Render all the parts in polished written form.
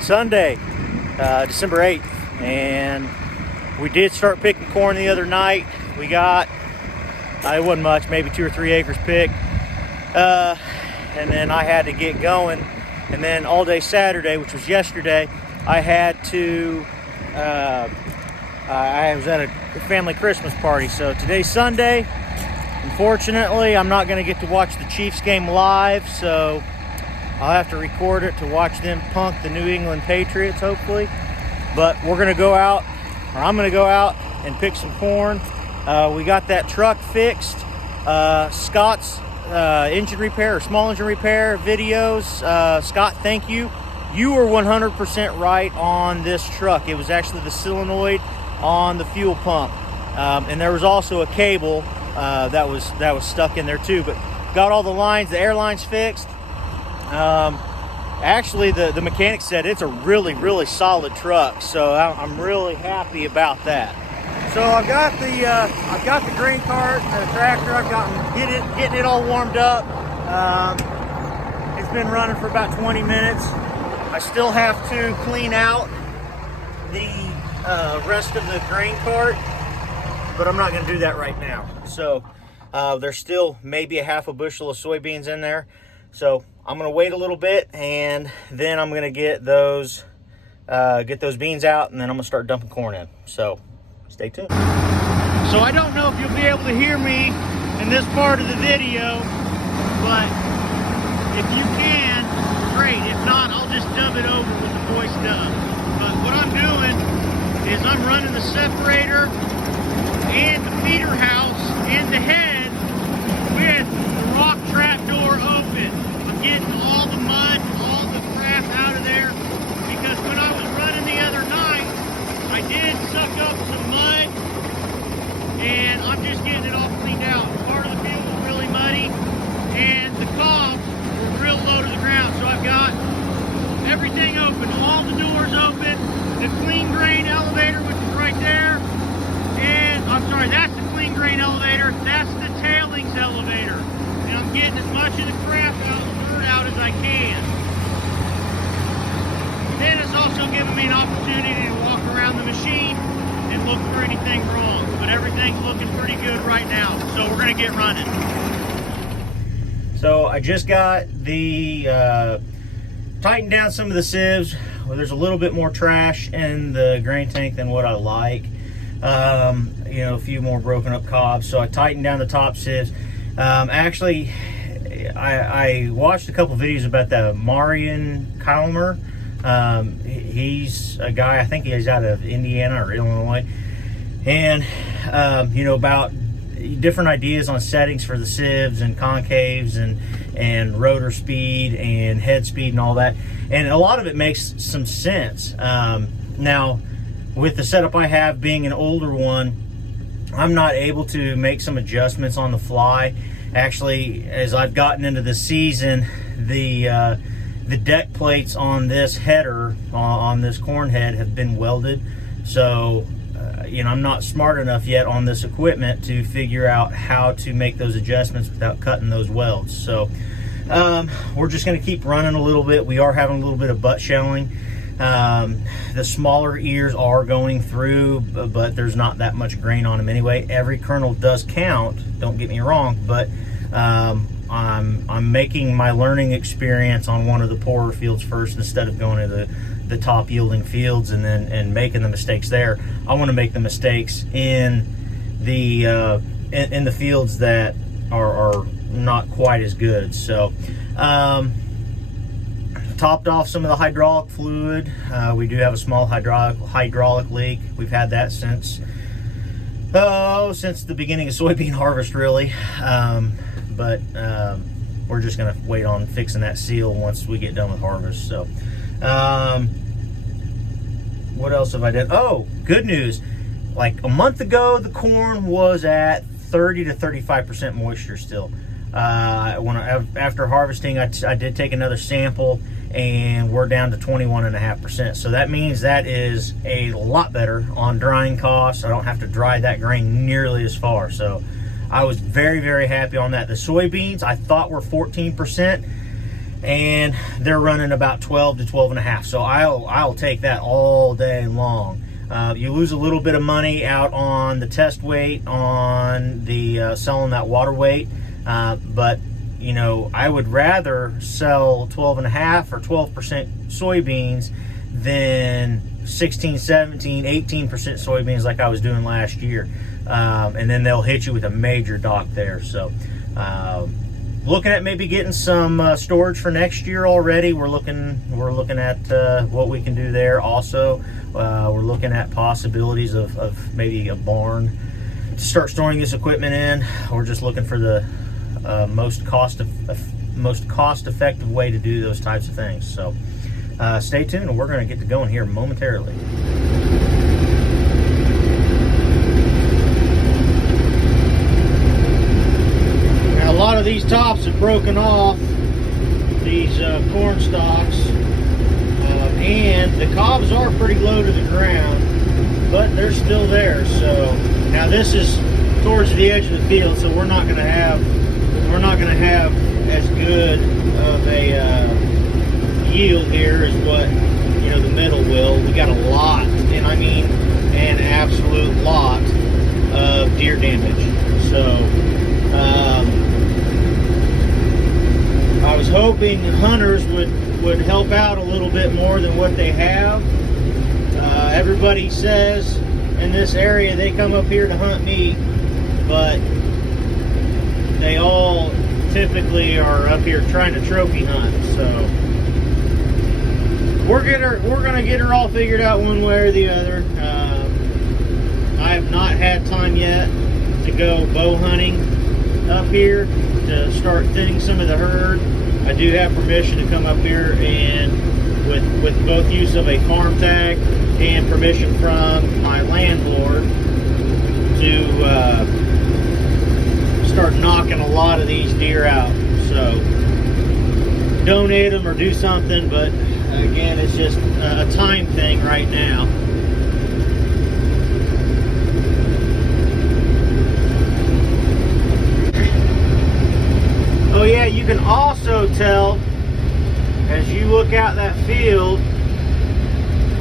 Sunday, December 8th, and we did start picking corn the other night. We got, it wasn't much, maybe 2 or 3 acres picked, and then I had to get going, and then all day Saturday, which was yesterday, I had to, I was at a family Christmas party. So today's Sunday. Unfortunately, I'm not going to get to watch the Chiefs game live, so I'll have to record it to watch them punk the New England Patriots, hopefully. But we're going to go out, or I'm going to go out and pick some corn. We got that truck fixed. Scott's engine repair, or small engine repair videos. Scott, thank you. You were 100% right on this truck. It was actually the solenoid on the fuel pump. And there was also a cable that was stuck in there too. But got all the lines, the air lines fixed. Actually, the mechanic said it's a really, really solid truck, so I'm really happy about that. So I've got the grain cart and the tractor. I've gotten getting it all warmed up. It's been running for about 20 minutes. I still have to clean out the rest of the grain cart, but I'm not going to do that right now. So there's still maybe a half a bushel of soybeans in there. So I'm going to wait a little bit, and then I'm going to get those beans out, and then I'm going to start dumping corn in. So stay tuned. So I don't know if you'll be able to hear me in this part of the video, but if you can, great. If not, I'll just dub it over with the voice dub. But what I'm doing is I'm running the separator and the feeder house and the head with the rock trap door open. I'm getting all the mud, all the crap out of there, because when I was running the other night, I did suck up some mud, and I'm just getting it all cleaned out. Part of the field was really muddy, and the cobs were real low to the ground. So I've got everything open, all the doors open, the clean grain elevator, which is right there, and I'm sorry, that's the clean grain elevator, that's the tailings elevator, and I'm getting as much of the crap out, the dirt out as I can. Then it's also giving me an opportunity to walk around the machine and look for anything wrong, but everything's looking pretty good right now, so we're going to get running. So I just got the tightened down some of the sieves. Well, there's a little bit more trash in the grain tank than what I like. You know, a few more broken up cobs. So I tightened down the top sieves. Actually, I watched a couple videos about the Marian Kalmer. He's a guy, I think he's out of Indiana or Illinois. And, you know, about different ideas on settings for the sieves and concaves and rotor speed and head speed and all that. And a lot of it makes some sense. Now, with the setup I have being an older one, I'm not able to make some adjustments on the fly. Actually, as I've gotten into the season, the deck plates on this header, on this corn head, have been welded. So, you know, I'm not smart enough yet on this equipment to figure out how to make those adjustments without cutting those welds. So, we're just going to keep running a little bit. We are having a little bit of butt shelling. The smaller ears are going through, but there's not that much grain on them anyway. Every kernel does count, don't get me wrong, but I'm making my learning experience on one of the poorer fields first instead of going to the top yielding fields and making the mistakes there. I want to make the mistakes in the fields that are not quite as good. So topped off some of the hydraulic fluid. We do have a small hydraulic leak. We've had that since the beginning of soybean harvest, really. But we're just gonna wait on fixing that seal once we get done with harvest. So what else have I done? Oh, good news. Like a month ago, the corn was at 30 to 35% moisture still. After harvesting, I did take another sample, and we're down to 21.5%. So that means that is a lot better on drying costs. I don't have to dry that grain nearly as far. So I was very, very happy on that. The soybeans I thought were 14%. and they're running about 12 to 12 and a half. So I'll take that all day long. You lose a little bit of money out on the test weight on the selling that water weight, but you know, I would rather sell 12 and a half or 12% soybeans than 16, 17, 18% soybeans like I was doing last year. And then they'll hit you with a major dock there. So looking at maybe getting some storage for next year already. We're looking at what we can do there. Also, we're looking at possibilities of maybe a barn to start storing this equipment in. We're just looking for the most cost-effective way to do those types of things. So stay tuned, and we're going to get to going here momentarily. Now, a lot of these tops have broken off, these corn stalks, and the cobs are pretty low to the ground, but they're still there. So now this is towards the edge of the field, so we're not going to have as good of a yield here as what, you know, the middle will. We got a lot, and I mean an absolute lot of deer damage. So I was hoping hunters would help out a little bit more than what they have. Everybody says in this area they come up here to hunt meat, but they all typically are up here trying to trophy hunt. So we're gonna get her all figured out one way or the other. I have not had time yet to go bow hunting up here to start thinning some of the herd. I do have permission to come up here and with both use of a farm tag and permission from my landlord to start knocking a lot of these deer out. So donate them or do something, but again, it's just a time thing right now. Oh yeah, you can also tell as you look out that field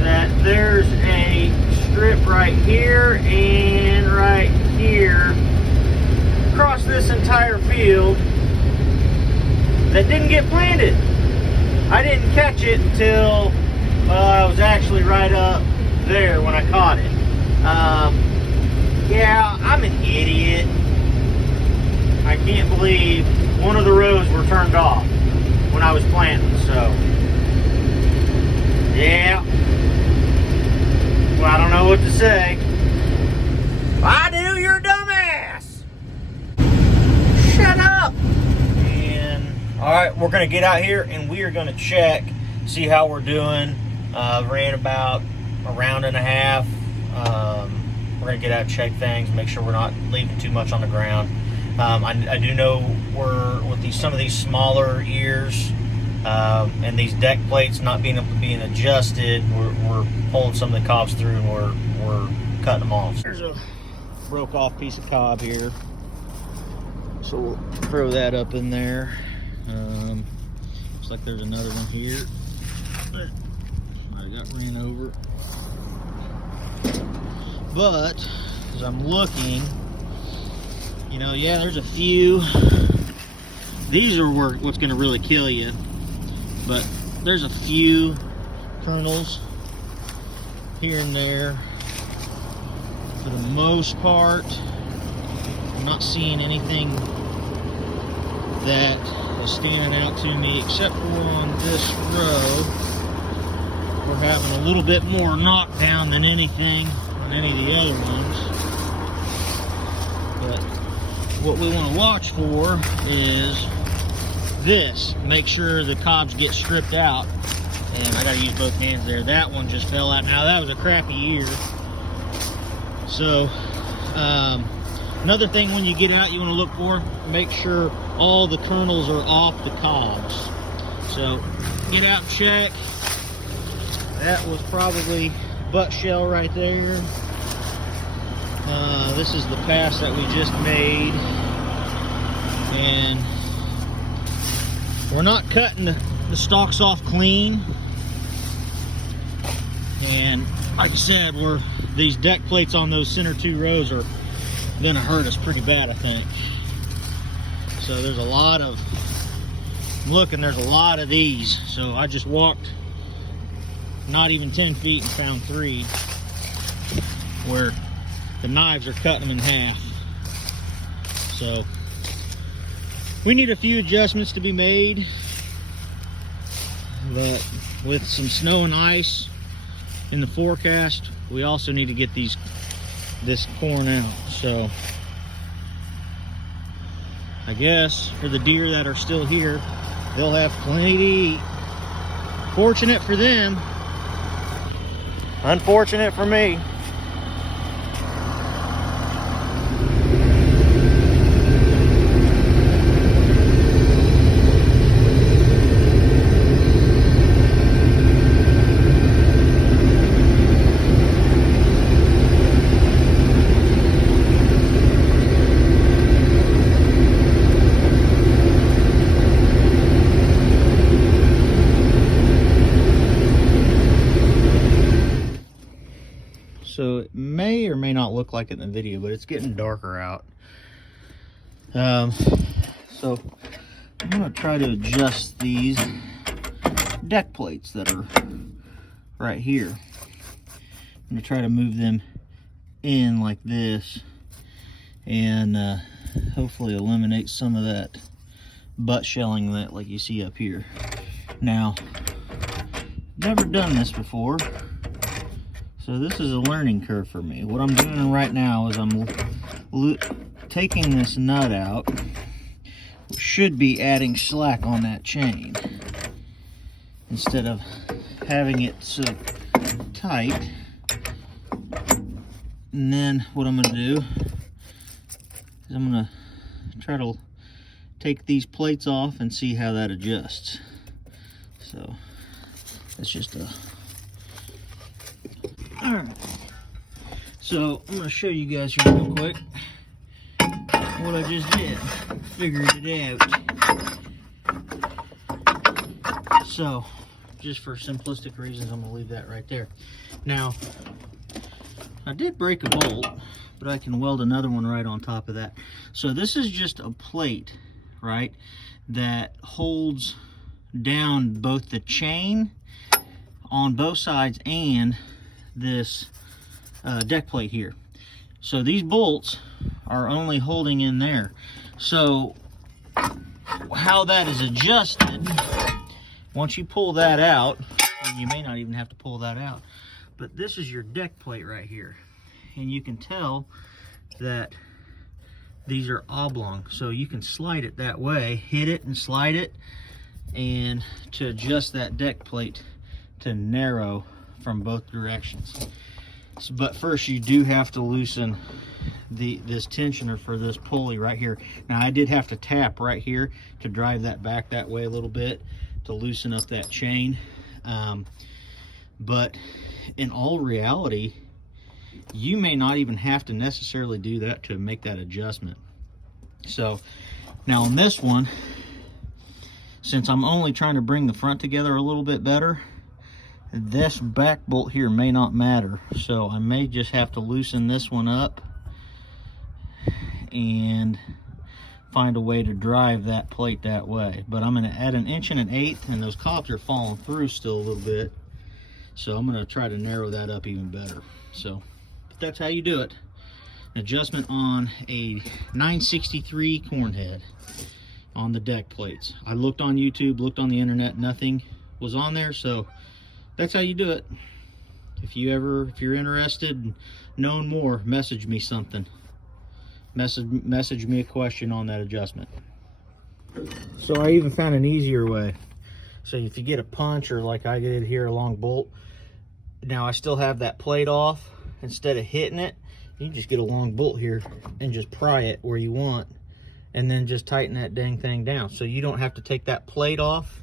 that there's a strip right here and right here across this entire field that didn't get planted. I didn't catch it until I was actually right up there when I caught it. Yeah, I'm an idiot. I can't believe one of the rows were turned off when I was planting. So yeah, well, I don't know what to say. I do, you're a dumbass. Shut up. And all right, we're gonna get out here and we are gonna check, see how we're doing. Ran about a round and a half. We're gonna get out and check things, make sure we're not leaving too much on the ground. I do know we're with some of these smaller ears and these deck plates not being able to be adjusted. We're pulling some of the cobs through and we're cutting them off. There's a broke off piece of cob here, so we'll throw that up in there. Looks like there's another one here that I got ran over. But as I'm looking, you know, yeah, there's a few. These are what's going to really kill you. But there's a few kernels here and there. For the most part, I'm not seeing anything that is standing out to me, except for on this row. We're having a little bit more knockdown than anything on any of the other ones. But what we want to watch for is this. Make sure the cobs get stripped out. And I got to use both hands there. That one just fell out. Now that was a crappy ear. So another thing when you get out you want to look for, make sure all the kernels are off the cobs. So get out and check. That was probably butt shell right there. This is the pass that we just made, and we're not cutting the stalks off clean. And like I said, these deck plates on those center 2 rows are gonna hurt us pretty bad, I think. So there's a lot of, there's a lot of these. So I just walked not even 10 feet and found 3 where the knives are cutting them in half. So we need a few adjustments to be made, but with some snow and ice in the forecast, we also need to get this corn out. So I guess for the deer that are still here, they'll have plenty to eat. Fortunate for them, unfortunate for me. So it may or may not look like it in the video, but it's getting darker out. So I'm gonna try to adjust these deck plates that are right here. I'm gonna try to move them in like this and hopefully eliminate some of that butt shelling that like you see up here. Now, never done this before, so this is a learning curve for me. What I'm doing right now is I'm taking this nut out, which should be adding slack on that chain, instead of having it so tight. And then what I'm going to do is I'm going to try to take these plates off and see how that adjusts. So that's just a... Alright, so I'm going to show you guys here real quick what I just did. Figured it out. So, just for simplistic reasons, I'm going to leave that right there. Now, I did break a bolt, but I can weld another one right on top of that. So this is just a plate, right, that holds down both the chain on both sides and this deck plate here. So these bolts are only holding in there. So how that is adjusted, once you pull that out, and you may not even have to pull that out, but this is your deck plate right here, and you can tell that these are oblong, so you can slide it that way, hit it and slide it, and to adjust that deck plate to narrow from both directions. So, but first you do have to loosen this tensioner for this pulley right here. Now I did have to tap right here to drive that back that way a little bit to loosen up that chain, but in all reality you may not even have to necessarily do that to make that adjustment. So now on this one, since I'm only trying to bring the front together a little bit better, this back bolt here may not matter, so I may just have to loosen this one up and find a way to drive that plate that way. But I'm going to add 1 1/8 inch, and those cobs are falling through still a little bit, so I'm going to try to narrow that up even better. So but that's how you do it. An adjustment on a 963 corn head on the deck plates. I looked on YouTube, looked on the internet, nothing was on there, so that's how you do it. If you're interested in knowing more, message me something. Message me a question on that adjustment. So I even found an easier way. So if you get a punch, or like I did here, a long bolt, now I still have that plate off. Instead of hitting it, you just get a long bolt here and just pry it where you want, and then just tighten that dang thing down. So you don't have to take that plate off.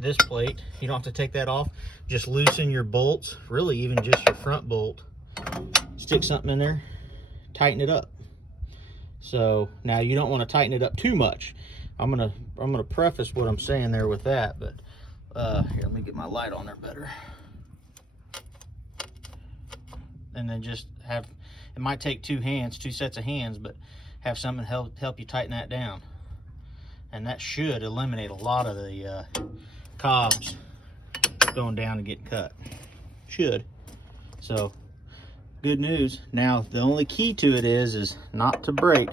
This plate, you don't have to take that off. Just loosen your bolts, really even just your front bolt. Stick something in there, tighten it up. So now you don't want to tighten it up too much. I'm gonna preface what I'm saying there with that, but here, let me get my light on there better. And then just have, it might take two sets of hands, but have something help you tighten that down. And that should eliminate a lot of the cobs going down and getting cut. Should. So, good news. Now, the only key to it is not to break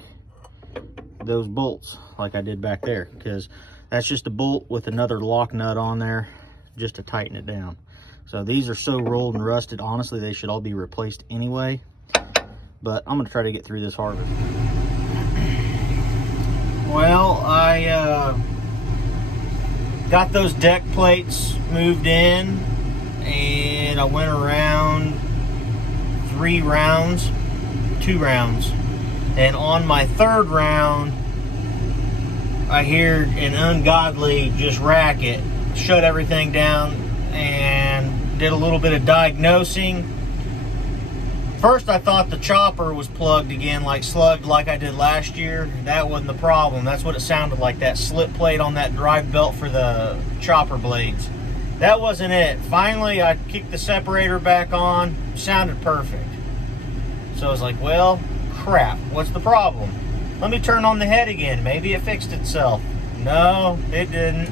those bolts like I did back there, because that's just a bolt with another lock nut on there just to tighten it down. So these are so rolled and rusted, honestly they should all be replaced anyway, but I'm gonna try to get through this harvest. Well, I got those deck plates moved in, and I went around 2 rounds, and on my 3rd round I heard an ungodly just racket, shut everything down, and did a little bit of diagnosing. First I thought the chopper was plugged again, like slugged like I did last year. That wasn't the problem. That's what it sounded like, that slip plate on that drive belt for the chopper blades. That wasn't it. Finally I kicked the separator back on, sounded perfect. So I was like, well, crap, what's the problem? Let me turn on the head again. Maybe it fixed itself. No, it didn't.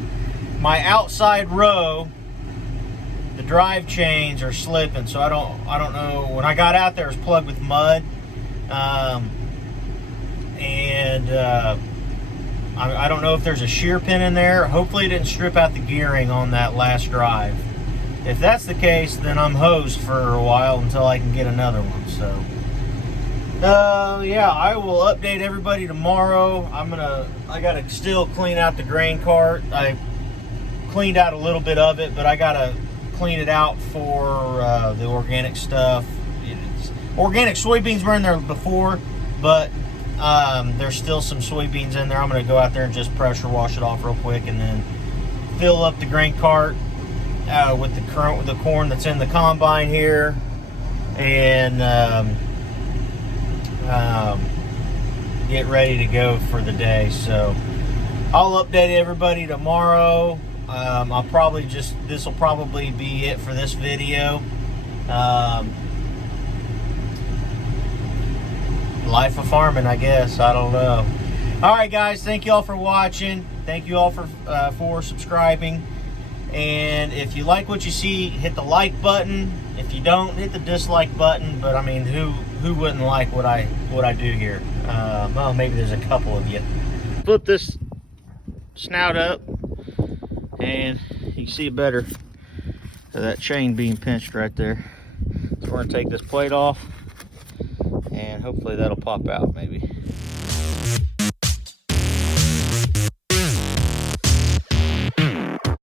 My outside row, the drive chains are slipping, so I don't know. When I got out there, it was plugged with mud, I don't know if there's a shear pin in there. Hopefully, it didn't strip out the gearing on that last drive. If that's the case, then I'm hosed for a while until I can get another one. So. Yeah, I will update everybody tomorrow. I gotta still clean out the grain cart. I cleaned out a little bit of it, but I gotta clean it out for the organic stuff. Organic soybeans were in there before, but there's still some soybeans in there. I'm gonna go out there and just pressure wash it off real quick, and then fill up the grain cart with the corn that's in the combine here, and get ready to go for the day. So I'll update everybody tomorrow. I'll probably this will probably be it for this video. Life of farming, I guess. I don't know. All right, guys, thank you all for watching. Thank you all for subscribing. And if you like what you see, hit the like button. If you don't, hit the dislike button. But I mean, who wouldn't like what I do here? Well, maybe there's a couple of you. Flip this snout up, and you can see it better. So that chain being pinched right there. So we're gonna take this plate off, and hopefully that'll pop out maybe.